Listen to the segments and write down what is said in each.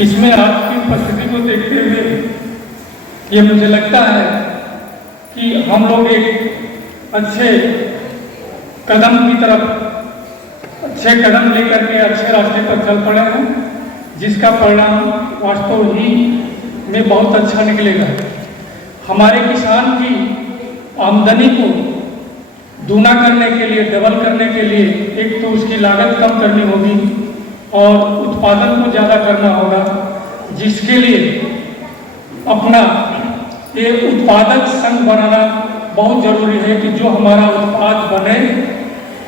इसमें आपकी उपस्थिति को देखते हुए ये मुझे लगता है कि हम लोग एक अच्छे कदम की तरफ अच्छे कदम लेकर के अच्छे रास्ते पर चल पड़े हैं, जिसका परिणाम वास्तव ही में बहुत अच्छा निकलेगा। हमारे किसान की आमदनी को दूना करने के लिए, डबल करने के लिए एक तो उसकी लागत कम करनी होगी और उत्पादन को ज़्यादा करना होगा, जिसके लिए अपना एक उत्पादक संघ बनाना बहुत ज़रूरी है कि जो हमारा उत्पाद बने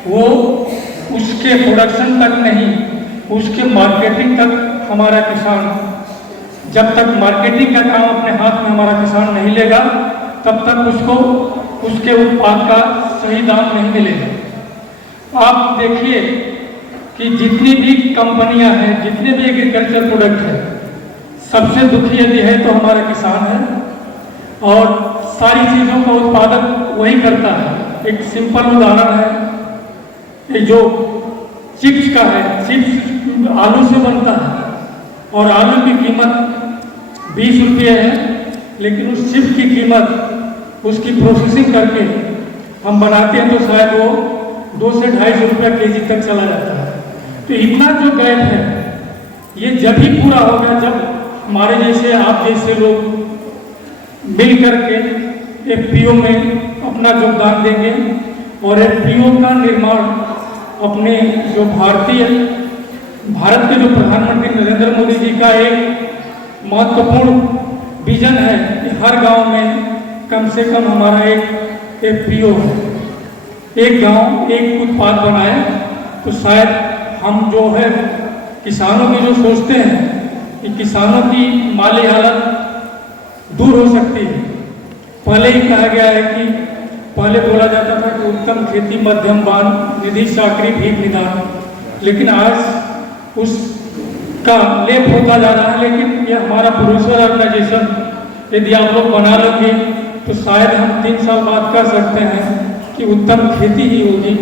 वो उसके प्रोडक्शन तक नहीं, उसके मार्केटिंग तक हमारा किसान, जब तक मार्केटिंग का काम अपने हाथ में हमारा किसान नहीं लेगा तब तक उसको उसके उत्पाद का सही दाम नहीं मिलेगा। आप देखिए कि जितनी भी कंपनियां हैं, जितने भी एग्रीकल्चर प्रोडक्ट हैं, सबसे दुखी यदि है तो हमारा किसान है और सारी चीज़ों का उत्पादक वही करता है। एक सिंपल उदाहरण है, ये जो चिप्स का है, चिप्स आलू से बनता है और आलू की कीमत 20 रुपये है, लेकिन उस चिप्स की कीमत उसकी प्रोसेसिंग करके हम बनाते हैं तो शायद वो 2 से 250 रुपये केजी तक चला जाता है। तो इतना जो गैप है ये जब ही पूरा होगा जब हमारे जैसे, आप जैसे लोग मिल करके एफपीओ में अपना योगदान देंगे और एफपीओ का निर्माण अपने जो भारत के जो प्रधानमंत्री नरेंद्र मोदी जी का एक महत्वपूर्ण विजन है कि हर गांव में कम से कम हमारा एक एफपीओ है, एक गांव एक उत्पाद बनाए, तो शायद हम जो है किसानों की जो सोचते हैं कि किसानों की माली हालत दूर हो सकती है। पहले ही कहा गया है कि पहले बोला जाता था कि उत्तम खेती मध्यम बान निधि चाकरी भीख निदान, लेकिन आज उसका लेप होता जा रहा है। लेकिन ये हमारा प्रोड्यूसर ऑर्गेनाइजेशन यदि आप लोग बना लेंगे तो शायद हम 3 साल बाद कह सकते हैं कि उत्तम खेती ही होगी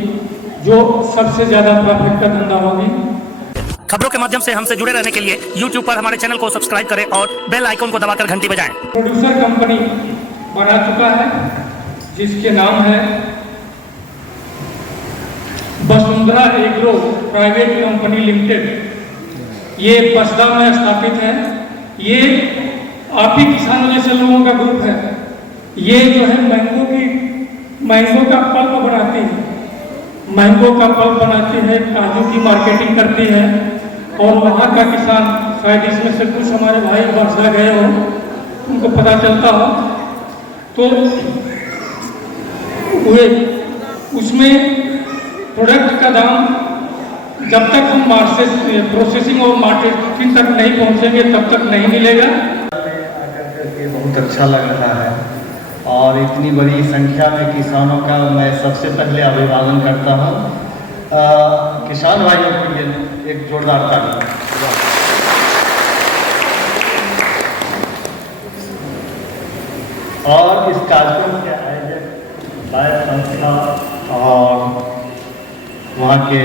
जो सबसे ज्यादा प्रॉफिट का धंधा होगी। खबरों के माध्यम से हमसे जुड़े रहने के लिए YouTube पर हमारे चैनल को सब्सक्राइब करें और बेल आइकन को दबाकर घंटी बजाएं। प्रोड्यूसर कंपनी बना चुका है जिसके नाम है Vasundhara agro private company limited. ये बसदा में स्थापित है। ये आप ही किसानों जैसे लोगों का ग्रुप है। ये जो है मैंगो का पल्प बनाती है, मैंगो का पल्प बनाती है, काजू की मार्केटिंग करती है और वहाँ का किसान, शायद इसमें से कुछ हमारे भाई बरसा गए हो, उनको पता चलता हो, तो वे उसमें प्रोडक्ट का दाम जब तक हम प्रोसेसिंग और मार्केटिंग तक नहीं पहुँचेंगे तब तक नहीं मिलेगा। आकर करके बहुत अच्छा लग रहा है और इतनी बड़ी संख्या में किसानों का मैं सबसे पहले अभिवादन करता हूँ। किसान भाइयों के लिए एक जोरदार ताली। और इस कार्यक्रम के आयोजक बायर संस्था और वहाँ के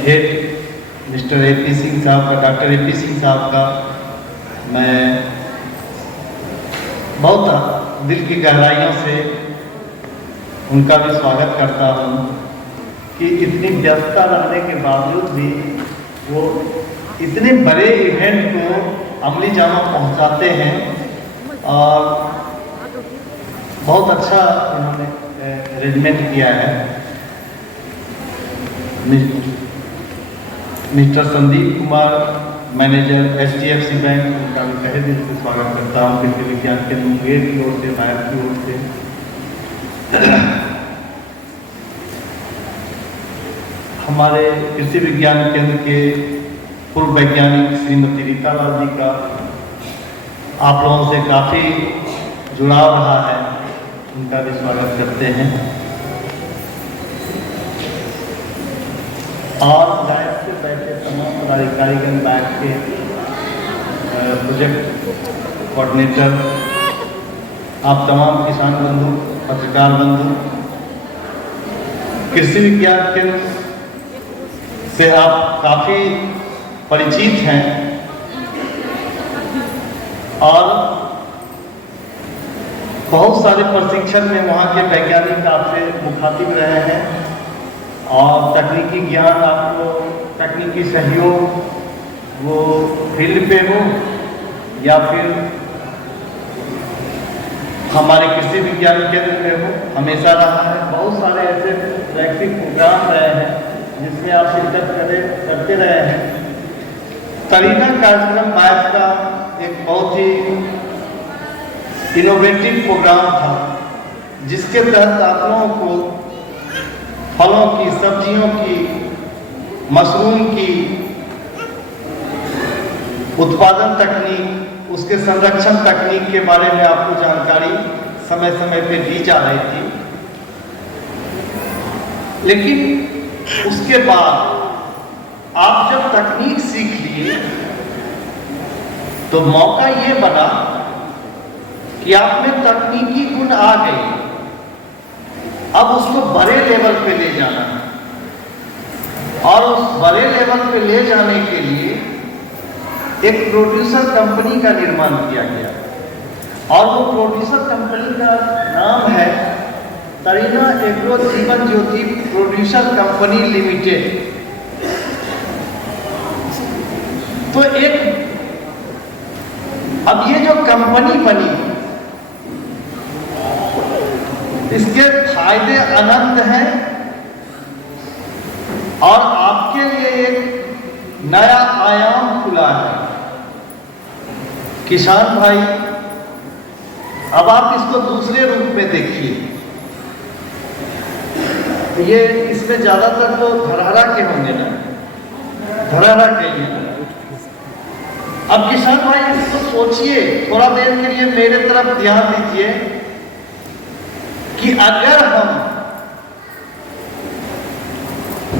हेड मिस्टर AP सिंह साहब का, डॉक्टर AP सिंह साहब का मैं बहुत दिल की गहराइयों से उनका भी स्वागत करता हूँ कि इतनी व्यस्तता रहने के बावजूद भी वो इतने बड़े इवेंट को अमली जामा पहुँचाते हैं और बहुत अच्छा इन्होंने अरेंजमेंट किया है। Mister Sandeep Kumar, manager HDFC bank, उनका भी तहे दिल से स्वागत करता हूँ कृषि विज्ञान केंद्र मुंगेर की ओर से, भारत की ओर से। हमारे कृषि विज्ञान केंद्र के पूर्व वैज्ञानिक श्रीमती रीता लाल जी का आप लोगों से काफ़ी जुड़ाव रहा है, उनका भी स्वागत करते हैं। और लाइन से बैठे तमाम पदाधिकारीगण, बैठ के प्रोजेक्ट कोऑर्डिनेटर, आप तमाम किसान बंधु, पत्रकार बंधु, कृषि विज्ञान केंद्र से आप काफ़ी परिचित हैं और बहुत सारे प्रशिक्षण में वहाँ के वैज्ञानिक आपसे मुखातिब रहे हैं और तकनीकी ज्ञान आपको, तकनीकी सहयोग वो फील्ड पे हो या फिर हमारे कृषि विज्ञान केंद्र पे हो, हमेशा रहा है। बहुत सारे ऐसे वैश्विक प्रोग्राम रहे हैं जिसमें आप शिरकत करते रहे हैं। तरीना कार्यक्रम मैथ का एक बहुत ही इनोवेटिव प्रोग्राम था जिसके तहत आप लोगों को फलों की, सब्जियों की, मशरूम की उत्पादन तकनीक, उसके संरक्षण तकनीक के बारे में आपको जानकारी समय समय पे दी जा रही थी। लेकिन उसके बाद आप जब तकनीक सीख लिए तो मौका ये बना कि आप में तकनीकी गुण आ गए, अब उसको बड़े लेवल पे ले जाना है और उस बड़े लेवल पे ले जाने के लिए एक प्रोड्यूसर कंपनी का निर्माण किया गया और वो प्रोड्यूसर कंपनी का नाम है तरीना agro Jeevan Jyoti producer company limited. तो अब ये जो कंपनी बनी इसके फायदे अनंत हैं और आपके लिए एक नया आयाम खुला है। किसान भाई, अब आप इसको दूसरे रूप में देखिए। ये इसमें ज्यादातर तो धरहरा के होंगे ना, धरहरा के लिए। अब किसान भाई इसको सोचिए, थोड़ा देर के लिए मेरे तरफ ध्यान दीजिए कि अगर हम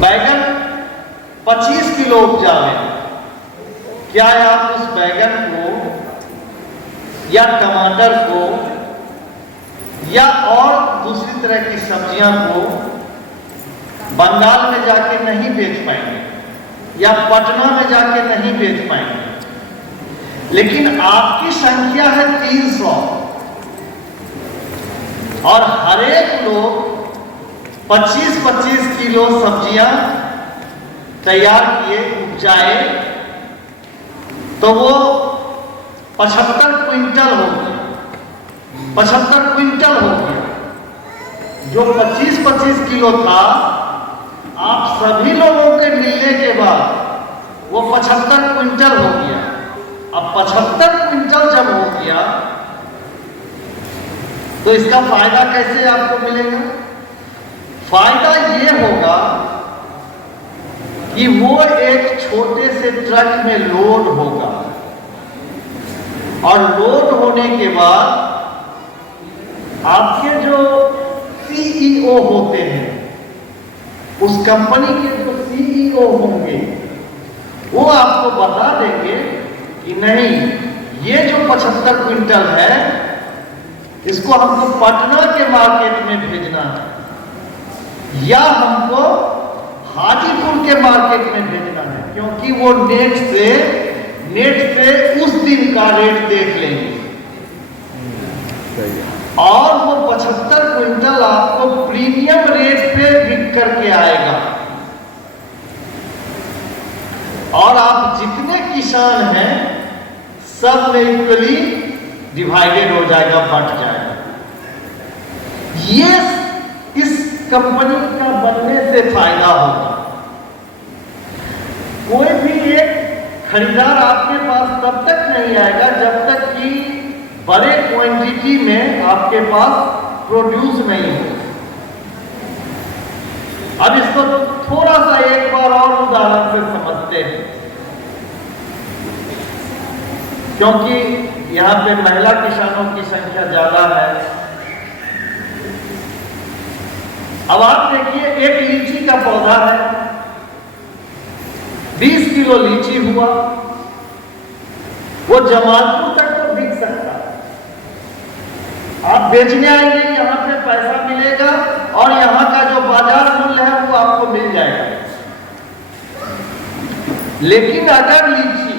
बैगन 25 किलो उपजावें, क्या आप उस बैगन को या टमाटर को या और दूसरी तरह की सब्जियां को बंगाल में जाके नहीं बेच पाएंगे या पटना में जाके नहीं बेच पाएंगे। लेकिन आपकी संख्या है 300 और हर एक लोग 25-25 किलो सब्जियां तैयार किए, उपजाए, तो वो 75 क्विंटल हो गया। 75 क्विंटल हो गया। जो 25-25 किलो था, आप सभी लोगों के मिलने के बाद वो 75 क्विंटल हो गया। अब 75 क्विंटल जब हो गया तो इसका फायदा कैसे आपको मिलेगा? फायदा ये होगा कि वो एक छोटे से ट्रक में लोड होगा और लोड होने के बाद आपके जो सीईओ होते हैं, उस कंपनी के जो सीईओ होंगे, वो आपको बता देंगे कि नहीं, ये जो 75 क्विंटल है इसको हमको पटना के मार्केट में भेजना है या हमको हाजीपुर के मार्केट में भेजना है, क्योंकि वो नेट से उस दिन का रेट देख लेंगे और वो 75 क्विंटल आपको प्रीमियम रेट पे बिक करके आएगा और आप जितने किसान हैं सब में इक्वली डिवाइडेड हो जाएगा, बंट जाएगा। ये इस कंपनी का बनने से फायदा होगा। कोई भी एक खरीदार आपके पास तब तक नहीं आएगा जब तक कि बड़े क्वांटिटी में आपके पास प्रोड्यूस नहीं हो। अब इसको थोड़ा सा एक बार और उदाहरण से समझते हैं, क्योंकि यहाँ पे महिला किसानों की संख्या ज्यादा है। अब आप देखिए, एक लीची का पौधा है, 20 किलो लीची हुआ, वो जमालपुर तक तो बिक सकता है। आप बेचने आएंगे, यहाँ पे पैसा मिलेगा और यहाँ का जो बाजार मूल्य है वो आपको मिल जाएगा। लेकिन अगर लीची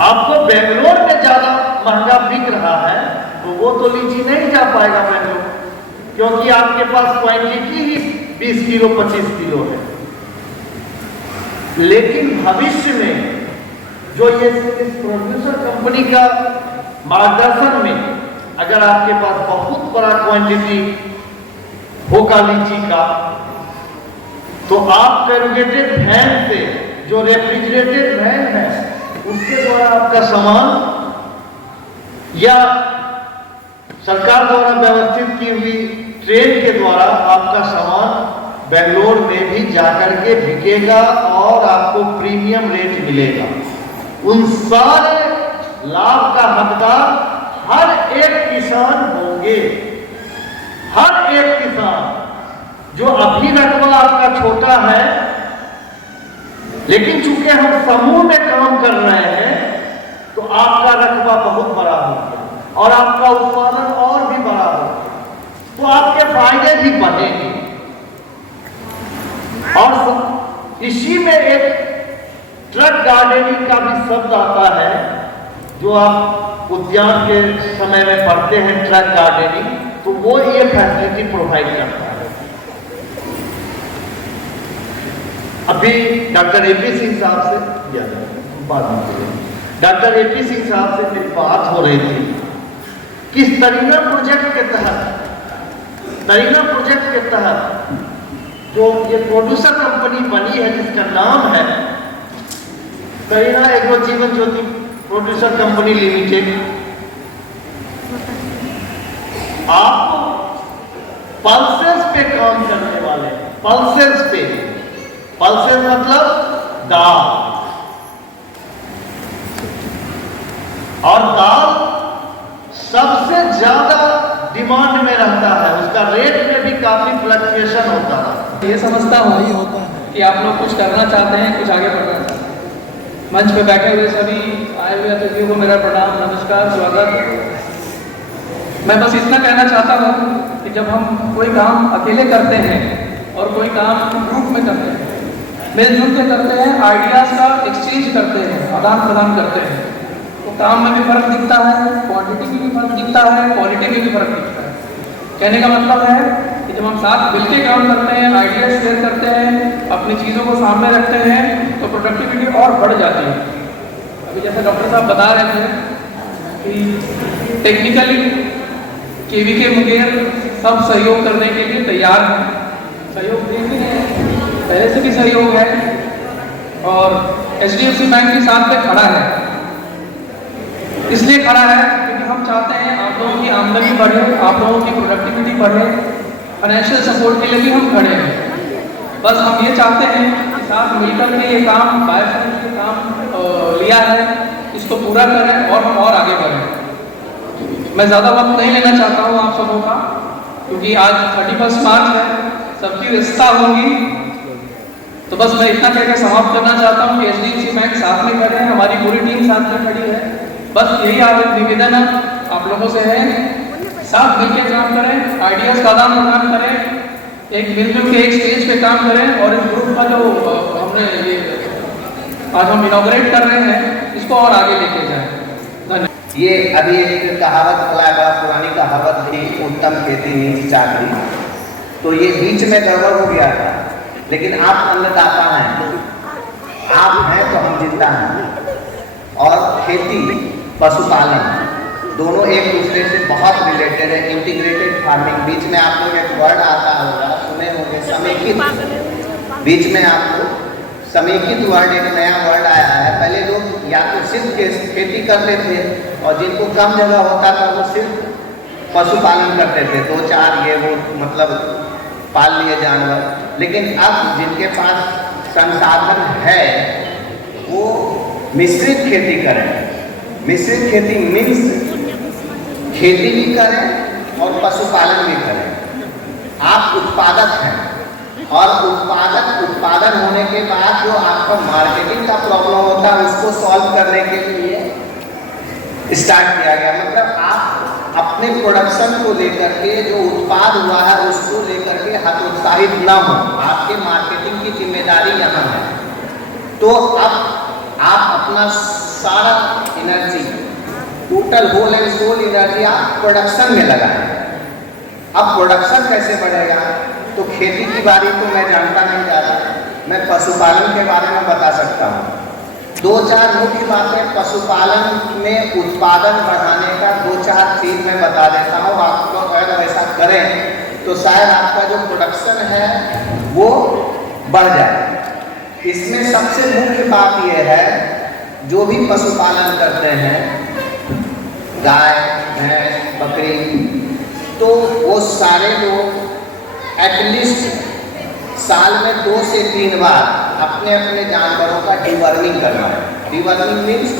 आपको बेंगलोर में ज्यादा महंगा बिक रहा है तो वो तो लीची नहीं जा पाएगा बेंगलोर, क्योंकि आपके पास क्वांटिटी ही 20 किलो 25 किलो है। लेकिन भविष्य में जो ये इस प्रोड्यूसर कंपनी का मार्गदर्शन में अगर आपके पास बहुत बड़ा क्वांटिटी होगा लीची का, तो आप कैरुगेटेड वैन से, जो रेफ्रिजरेटेड वैन है, उसके द्वारा आपका सामान या सरकार द्वारा व्यवस्थित की हुई ट्रेन के द्वारा आपका सामान बेंगलोर में भी जाकर के बिकेगा और आपको प्रीमियम रेट मिलेगा। उन सारे लाभ का हकदार हर एक किसान होंगे। हर एक किसान, जो अभी रकबा आपका छोटा है, लेकिन चूंकि हम समूह में काम कर रहे हैं तो आपका रकबा बहुत बड़ा होगा और आपका उत्पादन और भी बड़ा होगा, तो आपके फायदे भी बढ़ेंगे। और इसी में एक ट्रक गार्डनिंग का भी शब्द आता है, जो आप उद्यान के समय में पढ़ते हैं, ट्रक गार्डनिंग, तो वो ये फैसिलिटी प्रोवाइड करता है। अभी डॉक्टर एपी सिंह साहब से डॉक्टर एपी सिंह साहब से मेरी बात हो रही थी कि तरीना प्रोजेक्ट के तहत जो ये प्रोड्यूसर कंपनी बनी है, जिसका नाम है तरीना agro Jeevan Jyoti producer company limited, आपको पल्सेस पे काम करने वाले, पल्सेस पे, पल्सेस मतलब दाल, और दाल सबसे ज्यादा डिमांड में रहता है, उसका रेट में भी काफी फ्लक्चुएशन होता है। ये समझता हूँ कि आप लोग कुछ करना चाहते हैं, कुछ आगे बढ़ना चाहते हैं। मंच पे बैठे हुए सभी आए हुए अतिथियों को मेरा प्रणाम, नमस्कार, स्वागत। मैं बस इतना कहना चाहता हूँ कि जब हम कोई काम अकेले करते हैं और कोई काम ग्रुप में करते हैं, मिलजुल के करते हैं, आइडियाज का एक्सचेंज करते हैं, आदान प्रदान करते हैं, तो काम में भी फर्क दिखता है, क्वांटिटी में भी फर्क दिखता है, क्वालिटी में भी फर्क दिखता है। कहने का मतलब है कि जब हम साथ मिलके काम करते हैं, आइडियाज शेयर करते हैं, अपनी चीज़ों को सामने रखते हैं, तो प्रोडक्टिविटी और बढ़ जाती है। अभी जैसे डॉक्टर साहब बता रहे थे कि टेक्निकली केवीके मुंगेर सब सहयोग करने के लिए तैयार हैं, सहयोग दे भी हैं, पहले से भी सहयोग है, और HDFC बैंक के साथ में खड़ा है। इसलिए खड़ा है क्योंकि हम चाहते हैं आप लोगों की आमदनी बढ़े, आप लोगों की प्रोडक्टिविटी बढ़े, फाइनेंशियल सपोर्ट के लिए भी हम खड़े हैं। बस हम ये चाहते हैं कि साथ मिलकर के ये काम, बायोफ्यूल के काम लिया है, इसको पूरा करें और हम और आगे बढ़ें। मैं ज़्यादा वक्त नहीं लेना चाहता हूँ आप सबों का, क्योंकि आज 31 मार्च है, सबकी व्यस्तता होगी, तो बस मैं इतना कहकर समाप्त करना चाहता हूँ कि HDFC बैंक साथ में खड़े हैं, हमारी पूरी टीम साथ में खड़ी है। बस यही निवेदन आप लोगों से है, साथ मिलकर काम करें, आइडियाज का आदान प्रदान करें, एक मिलजुल के एक स्टेज पे काम करें, और इस ग्रुप का जो हमने ये आज हम इनॉग्रेट कर रहे हैं, इसको और आगे लेके जाएं। धन्यवाद। ये अभी एक कहावत बड़ा पुरानी कहावत थी, उत्तम खेती नीच चाकरी, तो ये बीच में गड़बड़ हो गया था, लेकिन आप अन्नदाता हैं, आप हैं तो हम जिंदा हैं, और खेती पशुपालन दोनों एक दूसरे से बहुत रिलेटेड है, इंटीग्रेटेड फार्मिंग। बीच में आप लोग एक वर्ड आता होगा, सुने होंगे, समेकित, बीच में आपको समेकित वर्ड, एक नया वर्ड आया है। पहले लोग या तो सिर्फ खेती करते थे, और जिनको कम जगह होता था वो सिर्फ पशुपालन करते थे, 2-4 ये वो मतलब पाल लिए जानवर। लेकिन अब जिनके पास संसाधन है वो मिश्रित खेती करें। मिश्रित खेती मीन्स खेती भी करें और पशुपालन भी करें। आप उत्पादक हैं, और उत्पादन होने के बाद जो आपको मार्केटिंग का प्रॉब्लम होता है उसको सॉल्व करने के लिए स्टार्ट किया गया। मतलब आप अपने प्रोडक्शन को लेकर के जो उत्पाद हुआ है उसको लेकर के हतोत्साहित न हो। आपके मार्केटिंग की जिम्मेदारी यहाँ है। तो अब आप अपना सारा energy, total whole and soul energy आप प्रोडक्शन में लगाएं। अब प्रोडक्शन कैसे बढ़ेगा? तो खेती की बारी तो मैं जानता नहीं ज़्यादा, मैं पशुपालन के बारे में बता सकता हूँ। 2-4 मुख्य बातें पशुपालन में उत्पादन बढ़ाने का 2-4 चीज़ मैं बता देता हूँ। आप लोग अगर ऐसा करें तो शायद आपका जो प्रोडक्शन है वो बढ़ जाए। इसमें सबसे मुख्य बात यह है, जो भी पशुपालन करते हैं, गाय, भैंस, बकरी, तो वो सारे लोग एटलीस्ट साल में 2 से 3 बार अपने अपने जानवरों का डिवर्मिंग करना है। डिवर्मिंग मीन्स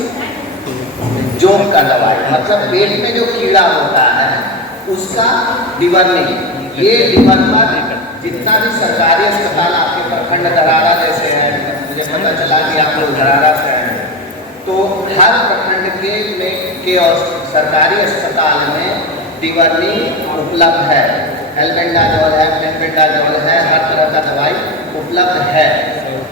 जोंक का दवाई, मतलब पेट में जो कीड़ा होता है उसका डिवर्मिंग। ये डिवर्मर जितना भी सरकारी अस्पताल आपके प्रखंड धरारा जैसे हैं, मुझे पता चला कि आप लोग धरारा से हैं, तो हर प्रखंड के सरकारी अस्पताल में डिवर्मिंग उपलब्ध है। एल्बेंडाजोल है, मेल्बेंडाजोल है, हर तरह का दवाई उपलब्ध है।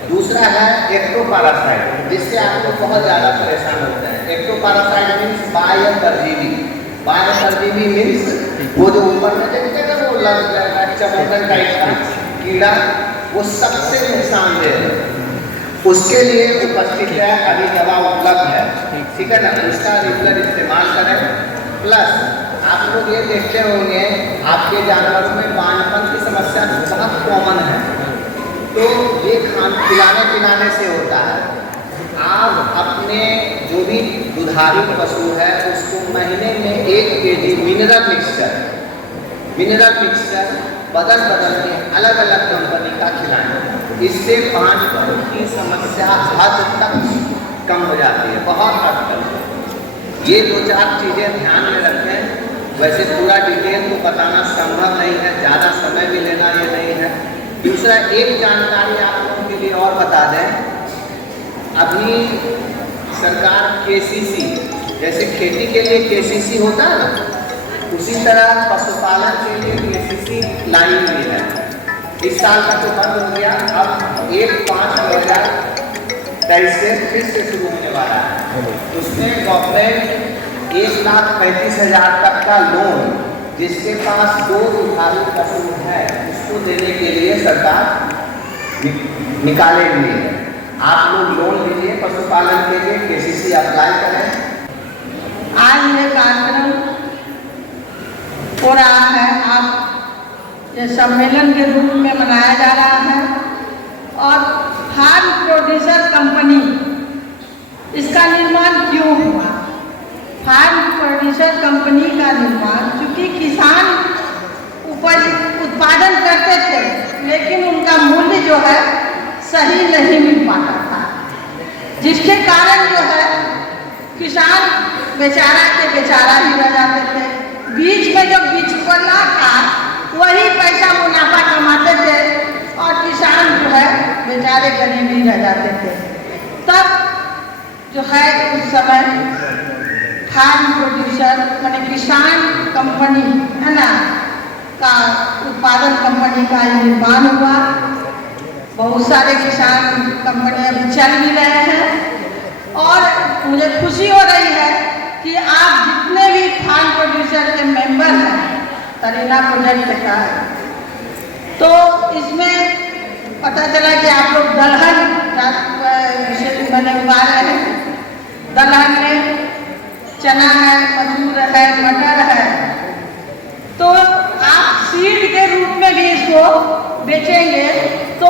दूसरा है एक्टोपारासाइट, जिससे आप लोग बहुत ज़्यादा परेशान होते हैं। एक्टोपारासाइट मीन्स बाह्य परजीवी। बाह्य परजीवी मीन्स वो जो ऊपर में देखते हैं वो चमोटन टाइप का कीड़ा, वो सबसे नुकसानदेह है। उसके लिए उपस्थित है, अभी दवा उपलब्ध है, ठीक है ना? उसका रेगुलर इस्तेमाल करें। प्लस आप लोग ये देखते होंगे आपके जानवरों में बांझपन की समस्या बहुत कॉमन है, तो ये खिलाने पिलाने से होता है। आप अपने जो भी दुधारू पशु है उसको महीने में 1 kg मिनरल मिक्सचर बदल के अलग अलग कंपनी का खिलाएं। इससे बांझपन की समस्या हद तक कम हो जाती है, बहुत हद तक। ये 2-4 चीज़ें ध्यान में रखें। वैसे पूरा डिटेल तो बताना संभव नहीं है, ज़्यादा समय भी लेना ये नहीं है। दूसरा एक जानकारी आप लोगों के लिए और बता दें, अभी सरकार KCC, जैसे खेती के लिए KCC होता है ना, उसी तरह पशुपालन के लिए KCC लाई हुई है। इस साल का तो बंद हो गया, अब 1/5/2023 से फिर से शुरू होने वाला है। उसमें गवर्नमेंट 1,35,000 तक का लोन, जिसके पास 2 दुधारू पशु है, उसको देने के लिए सरकार निकाले हुए है। आप लोग लोन लीजिए पशुपालन के लिए, KCC अप्लाई करें। आज ये कार्यक्रम हो रहा है, आप ये सम्मेलन के रूप में मनाया जा रहा है। और फार्म प्रोड्यूसर कंपनी, इसका निर्माण क्यों हुआ? फार्म प्रोड्यूसर कंपनी का निर्माण क्योंकि किसान उपज उत्पादन करते थे, लेकिन उनका मूल्य जो है सही नहीं मिल पाता था, जिसके कारण जो है किसान बेचारा के बेचारा ही रह जाते थे। बीच में जो बिचौलिया था वही पैसा मुनाफा कमाते थे और किसान जो है बेचारे गरीब ही रह जाते थे। तब जो है उस समय फार्म प्रोड्यूसर माने किसान कंपनी है ना का उत्पादन कंपनी का निर्माण हुआ। बहुत सारे किसान कंपनियां भी चल भी रहे हैं और मुझे खुशी हो रही है कि आप जितने भी फार्म प्रोड्यूसर के मेंबर हैं तरीना प्रोजेक्ट का, तो इसमें पता चला कि आप लोग दलहन मैंने उगा रहे हैं। दलहन में चना है, मसूर है, मटर है, तो आप सीड के रूप में भी इसको बेचेंगे तो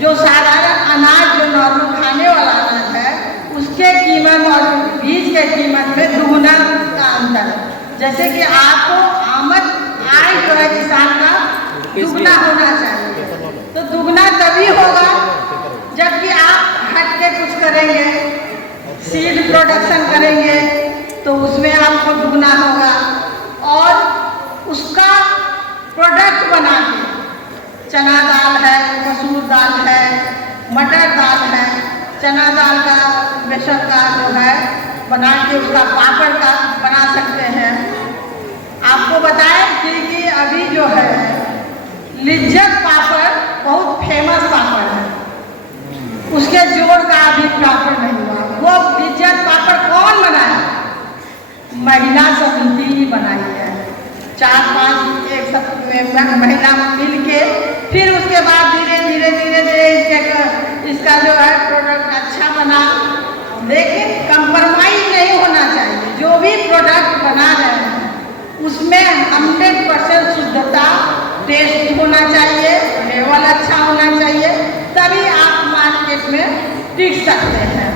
जो साधारण अनाज जो नॉर्मल खाने वाला अनाज है उसके कीमत और बीज के कीमत में दुगुना का अंतर है। जैसे कि आपको आमद आय जो है किसान का दुगना होना चाहिए, तो दुगना तभी होगा जबकि आप हट के कुछ करेंगे, सीड प्रोडक्शन करेंगे तो उसमें आपको दुगना होगा। और उसका प्रोडक्ट बना के चना दाल है, मसूर दाल है, मटर दाल है, चना दाल का बेसन का जो है बना के उसका पापड़ का बना सकते हैं। आपको बताएं कि अभी जो है लिज्जत पापड़ बहुत फेमस पापड़ है, उसके जोड़ का अभी पापड़ नहीं हुआ। वो लिज्जत पापड़ कौन बनाया? महिला समिति ही बनाई है, 4-5 एक सब महिला मिल के, फिर उसके बाद धीरे धीरे इसका जो है प्रोडक्ट अच्छा बना। लेकिन कंप्रोमाइज नहीं होना चाहिए, जो भी प्रोडक्ट बना रहे हैं उसमें 100% शुद्धता, टेस्ट होना चाहिए, लेवल अच्छा होना चाहिए, तभी आप मार्केट में टिक सकते हैं।